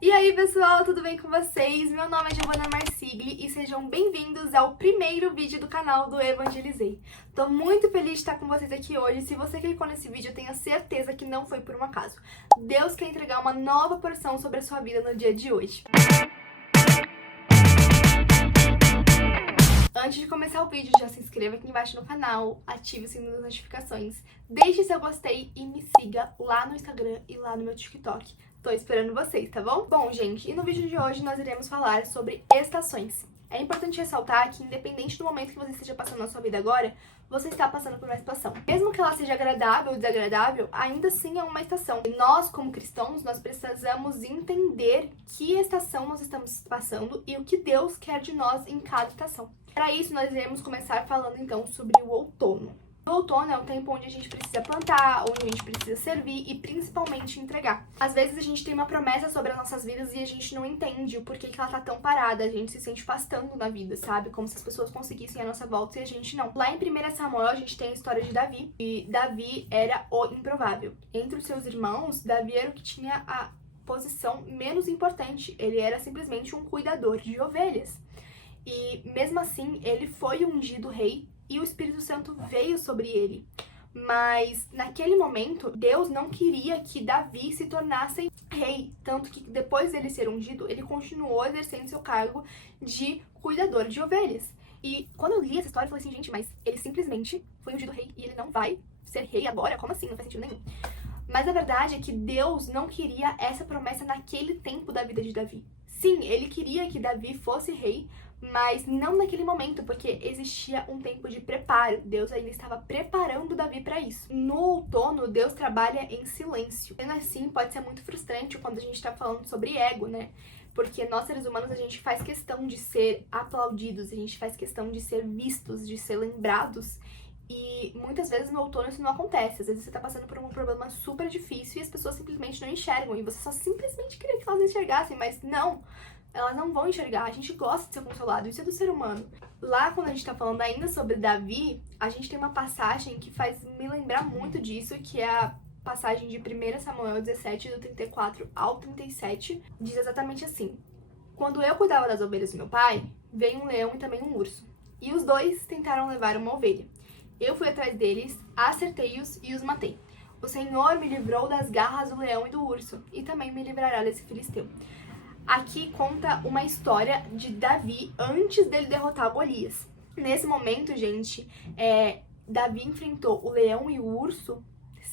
E aí pessoal, tudo bem com vocês? Meu nome é Giovana Marsigli e sejam bem-vindos ao primeiro vídeo do canal do Evangelizei. Tô muito feliz de estar com vocês aqui hoje. Se você clicou nesse vídeo, eu tenho certeza que não foi por um acaso. Deus quer entregar uma nova porção sobre a sua vida no dia de hoje. Antes de começar o vídeo, já se inscreva aqui embaixo no canal, ative o sininho das notificações, deixe seu gostei e me siga lá no Instagram e lá no meu TikTok. Tô esperando vocês, tá bom? Bom, gente, e no vídeo de hoje nós iremos falar sobre estações. É importante ressaltar que, independente do momento que você esteja passando na sua vida agora, você está passando por uma estação. Mesmo que ela seja agradável ou desagradável, ainda assim é uma estação. E nós, como cristãos, nós precisamos entender que estação nós estamos passando e o que Deus quer de nós em cada estação. Para isso, nós iremos começar falando, então, sobre o outono. O outono é um tempo onde a gente precisa plantar, onde a gente precisa servir e principalmente entregar. Às vezes a gente tem uma promessa sobre as nossas vidas e a gente não entende o porquê que ela tá tão parada, a gente se sente afastando na vida, sabe? Como se as pessoas conseguissem a nossa volta e a gente não. Lá em 1 Samuel a gente tem a história de Davi, e Davi era o improvável. Entre os seus irmãos, Davi era o que tinha a posição menos importante, ele era simplesmente um cuidador de ovelhas. E mesmo assim, ele foi ungido rei e o Espírito Santo veio sobre ele. Mas naquele momento, Deus não queria que Davi se tornasse rei. Tanto que depois dele ser ungido, ele continuou exercendo seu cargo de cuidador de ovelhas. E quando eu li essa história, eu falei assim, gente, mas ele simplesmente foi ungido rei e ele não vai ser rei agora? Como assim? Não faz sentido nenhum. Mas a verdade é que Deus não queria essa promessa naquele tempo da vida de Davi. Sim, ele queria que Davi fosse rei, mas não naquele momento, porque existia um tempo de preparo. Deus ainda estava preparando Davi para isso. No outono, Deus trabalha em silêncio. Sendo assim, pode ser muito frustrante quando a gente está falando sobre ego, né? Porque nós, seres humanos, a gente faz questão de ser aplaudidos, a gente faz questão de ser vistos, de ser lembrados. E muitas vezes no outono isso não acontece. Às vezes você tá passando por um problema super difícil e as pessoas simplesmente não enxergam. E você só simplesmente queria que elas enxergassem, mas não. Elas não vão enxergar. A gente gosta de ser consolado. Isso é do ser humano. Lá, quando a gente tá falando ainda sobre Davi, a gente tem uma passagem que faz me lembrar muito disso, que é a passagem de 1 Samuel 17, do 34 ao 37. Diz exatamente assim: quando eu cuidava das ovelhas do meu pai, veio um leão e também um urso. E os dois tentaram levar uma ovelha. Eu fui atrás deles, acertei-os e os matei. O Senhor me livrou das garras do leão e do urso, e também me livrará desse filisteu. Aqui conta uma história de Davi antes dele derrotar Golias. Nesse momento, gente, Davi enfrentou o leão e o urso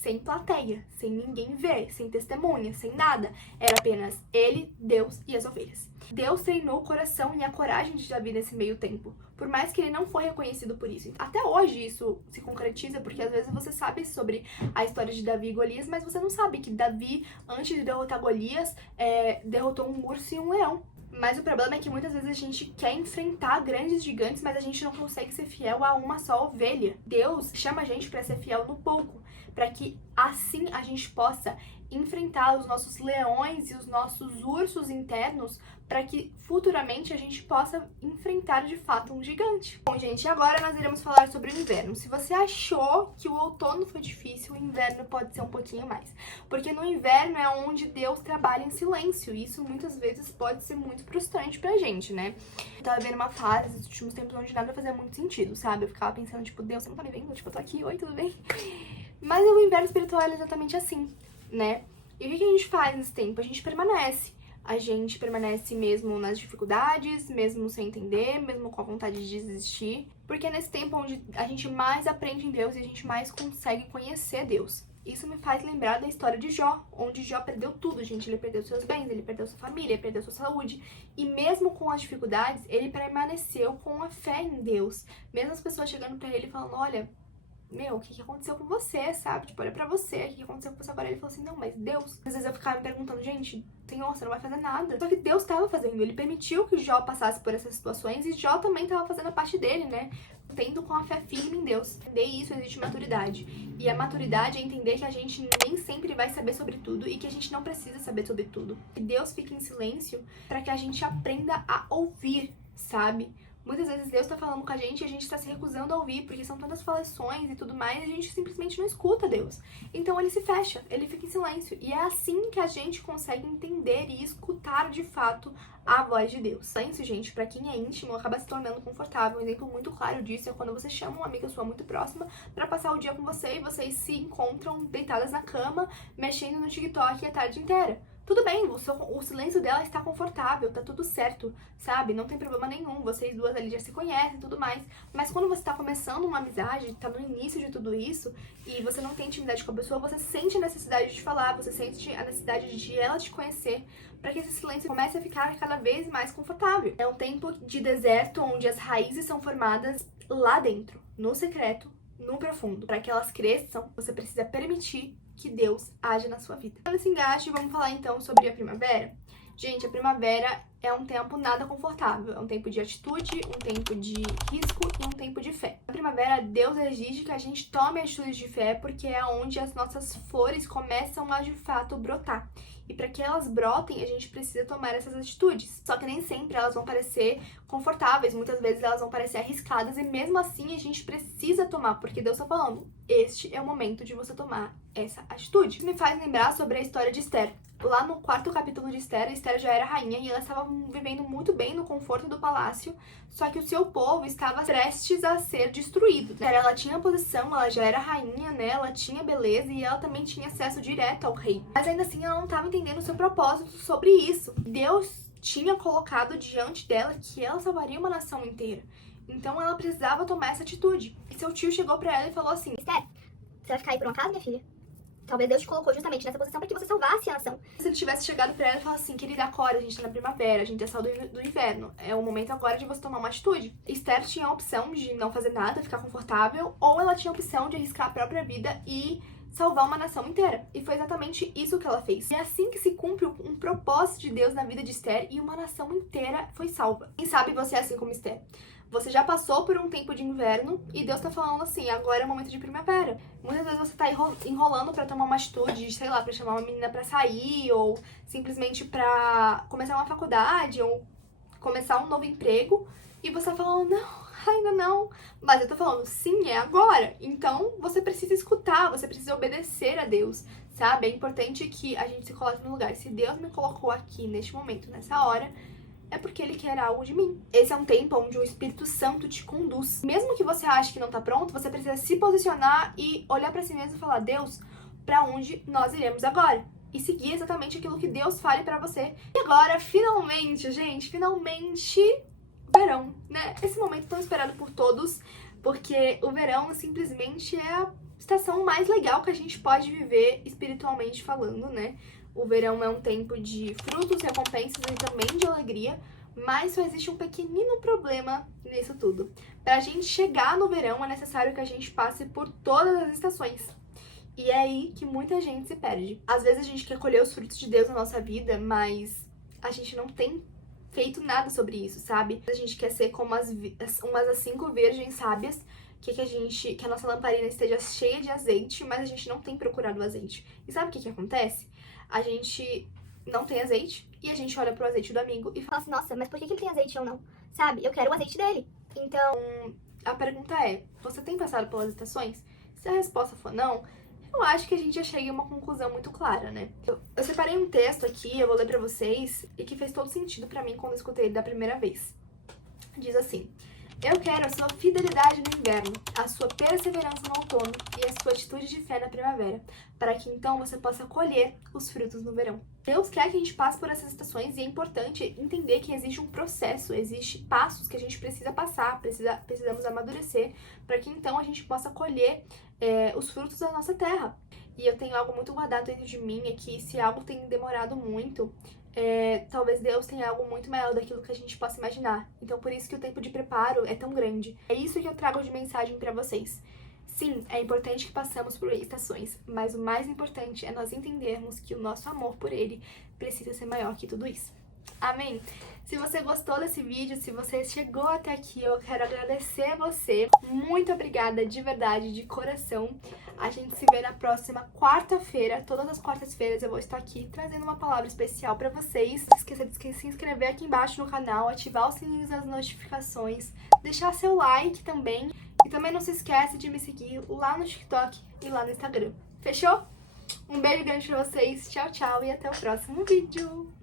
sem plateia, sem ninguém ver, sem testemunha, sem nada. Era apenas ele, Deus e as ovelhas. Deus treinou o coração e a coragem de Davi nesse meio tempo, por mais que ele não foi reconhecido por isso. Até hoje isso se concretiza, porque às vezes você sabe sobre a história de Davi e Golias, mas você não sabe que Davi, antes de derrotar Golias, derrotou um urso e um leão. Mas o problema é que muitas vezes a gente quer enfrentar grandes gigantes, mas a gente não consegue ser fiel a uma só ovelha. Deus chama a gente para ser fiel no pouco, para que assim a gente possa enfrentar os nossos leões e os nossos ursos internos, para que futuramente a gente possa enfrentar de fato um gigante. Bom, gente, agora nós iremos falar sobre o inverno. Se você achou que o outono foi difícil, o inverno pode ser um pouquinho mais. Porque no inverno é onde Deus trabalha em silêncio, e isso muitas vezes pode ser muito frustrante pra gente, né? Eu tava vendo uma fase nos últimos tempos onde nada fazia muito sentido, sabe? Eu ficava pensando, tipo, Deus, você não tá me vendo? Tipo, eu tô aqui, oi, tudo bem? Mas o inverno espiritual é exatamente assim, né? E o que a gente faz nesse tempo? A gente permanece. A gente permanece mesmo nas dificuldades, mesmo sem entender, mesmo com a vontade de desistir. Porque é nesse tempo onde a gente mais aprende em Deus e a gente mais consegue conhecer Deus. Isso me faz lembrar da história de Jó, onde Jó perdeu tudo, gente. Ele perdeu seus bens, ele perdeu sua família, ele perdeu sua saúde. E mesmo com as dificuldades, ele permaneceu com a fé em Deus. Mesmo as pessoas chegando pra ele e falando, olha, meu, o que aconteceu com você, sabe? Tipo, olha pra você, o que aconteceu com você agora? Ele falou assim, não, mas Deus. Às vezes eu ficava me perguntando, gente, Senhor, você não vai fazer nada. Só que Deus estava fazendo, ele permitiu que Jó passasse por essas situações e Jó também estava fazendo a parte dele, né? Tendo com a fé firme em Deus. Entender isso, existe maturidade. E a maturidade é entender que a gente nem sempre vai saber sobre tudo e que a gente não precisa saber sobre tudo. Que Deus fica em silêncio para que a gente aprenda a ouvir, sabe? Muitas vezes Deus tá falando com a gente tá se recusando a ouvir, porque são tantas falações e tudo mais, e a gente simplesmente não escuta Deus. Então ele se fecha, ele fica em silêncio. E é assim que a gente consegue entender e escutar de fato a voz de Deus. Silêncio, gente, pra quem é íntimo, acaba se tornando confortável. Um exemplo muito claro disso é quando você chama uma amiga sua muito próxima pra passar o dia com você e vocês se encontram deitadas na cama, mexendo no TikTok a tarde inteira. Tudo bem, o silêncio dela está confortável, tá tudo certo, sabe? Não tem problema nenhum, vocês duas ali já se conhecem e tudo mais. Mas quando você tá começando uma amizade, tá no início de tudo isso, e você não tem intimidade com a pessoa, você sente a necessidade de falar, você sente a necessidade de ela te conhecer, para que esse silêncio comece a ficar cada vez mais confortável. É um tempo de deserto onde as raízes são formadas lá dentro, no secreto, no profundo. Para que elas cresçam, você precisa permitir que Deus age na sua vida. Nesse engaste, vamos falar então sobre a primavera? Gente, a primavera é um tempo nada confortável. É um tempo de atitude, um tempo de risco e um tempo de fé. Na primavera, Deus exige que a gente tome atitudes de fé, porque é onde as nossas flores começam a de fato brotar. E para que elas brotem, a gente precisa tomar essas atitudes. Só que nem sempre elas vão parecer confortáveis, muitas vezes elas vão parecer arriscadas, e mesmo assim a gente precisa tomar, porque Deus está falando, este é o momento de você tomar essa atitude. Isso me faz lembrar sobre a história de Esther. Lá no 4º capítulo de Esther, Esther já era rainha e ela estava vivendo muito bem no conforto do palácio, só que o seu povo estava prestes a ser destruído. Ela tinha posição, ela já era rainha, né? Ela tinha beleza e ela também tinha acesso direto ao rei. Mas ainda assim ela não estava entendendo o seu propósito sobre isso. Deus tinha colocado diante dela que ela salvaria uma nação inteira. Então ela precisava tomar essa atitude. E seu tio chegou pra ela e falou assim: Esther, você vai ficar aí por um acaso, minha filha? Talvez Deus te colocou justamente nessa posição para que você salvasse a nação. Se ele tivesse chegado pra ela e falado assim: querida, acorda, a gente tá na primavera, a gente já saiu do inverno, é o momento agora de você tomar uma atitude. Esther tinha a opção de não fazer nada, ficar confortável, ou ela tinha a opção de arriscar a própria vida e salvar uma nação inteira. E foi exatamente isso que ela fez. E é assim que se cumpre um propósito de Deus na vida de Esther, e uma nação inteira foi salva. Quem sabe você é assim como Esther? Você já passou por um tempo de inverno e Deus tá falando assim, agora é o momento de primavera. Muitas vezes você tá enrolando pra tomar uma atitude, sei lá, pra chamar uma menina pra sair, ou simplesmente pra começar uma faculdade, ou começar um novo emprego, e você tá falando, não, ainda não. Mas eu tô falando, sim, é agora. Então você precisa escutar, você precisa obedecer a Deus, sabe? É importante que a gente se coloque no lugar. Se Deus me colocou aqui, neste momento, nessa hora, é porque ele quer algo de mim. Esse é um tempo onde o Espírito Santo te conduz. Mesmo que você ache que não tá pronto, você precisa se posicionar e olhar pra si mesmo e falar, Deus, pra onde nós iremos agora? E seguir exatamente aquilo que Deus fale pra você. E agora, finalmente, gente, finalmente, verão, né? Esse momento tão esperado por todos, porque o verão simplesmente é a estação mais legal que a gente pode viver espiritualmente falando, né? O verão é um tempo de frutos, recompensas e também de alegria, mas só existe um pequenino problema nisso tudo. Pra gente chegar no verão, é necessário que a gente passe por todas as estações. E é aí que muita gente se perde. Às vezes a gente quer colher os frutos de Deus na nossa vida, mas a gente não tem feito nada sobre isso, sabe? A gente quer ser como umas as 5 virgens sábias, que a nossa lamparina esteja cheia de azeite, mas a gente não tem procurado o azeite. E sabe o que acontece? A gente não tem azeite e a gente olha pro azeite do amigo e Fala assim, nossa, mas por que ele tem azeite e eu não? Sabe? Eu quero o azeite dele. Então, a pergunta é, você tem passado pelas estações? Se a resposta for não, eu acho que a gente já chega a uma conclusão muito clara, né? Eu separei um texto aqui, eu vou ler pra vocês, e que fez todo sentido pra mim quando eu escutei ele da primeira vez. Diz assim: eu quero a sua fidelidade no inverno, a sua perseverança no outono e a sua atitude de fé na primavera, para que então você possa colher os frutos no verão. Deus quer que a gente passe por essas estações e é importante entender que existe um processo, existe passos que a gente precisa passar, precisamos amadurecer, para que então a gente possa colher os frutos da nossa terra. E eu tenho algo muito guardado dentro de mim, é que se algo tem demorado muito, talvez Deus tenha algo muito maior daquilo que a gente possa imaginar. Então por isso que o tempo de preparo é tão grande. É isso que eu trago de mensagem pra vocês. Sim, é importante que passamos por estações, mas o mais importante é nós entendermos que o nosso amor por ele precisa ser maior que tudo isso. Amém? Se você gostou desse vídeo, se você chegou até aqui, eu quero agradecer a você. Muito obrigada, de verdade, de coração. A gente se vê na próxima quarta-feira. Todas as quartas-feiras eu vou estar aqui trazendo uma palavra especial pra vocês. Não esqueça de se inscrever aqui embaixo no canal, ativar os sininhos das notificações, deixar seu like também. E também não se esquece de me seguir lá no TikTok e lá no Instagram. Fechou? Um beijo grande pra vocês. Tchau, tchau e até o próximo vídeo.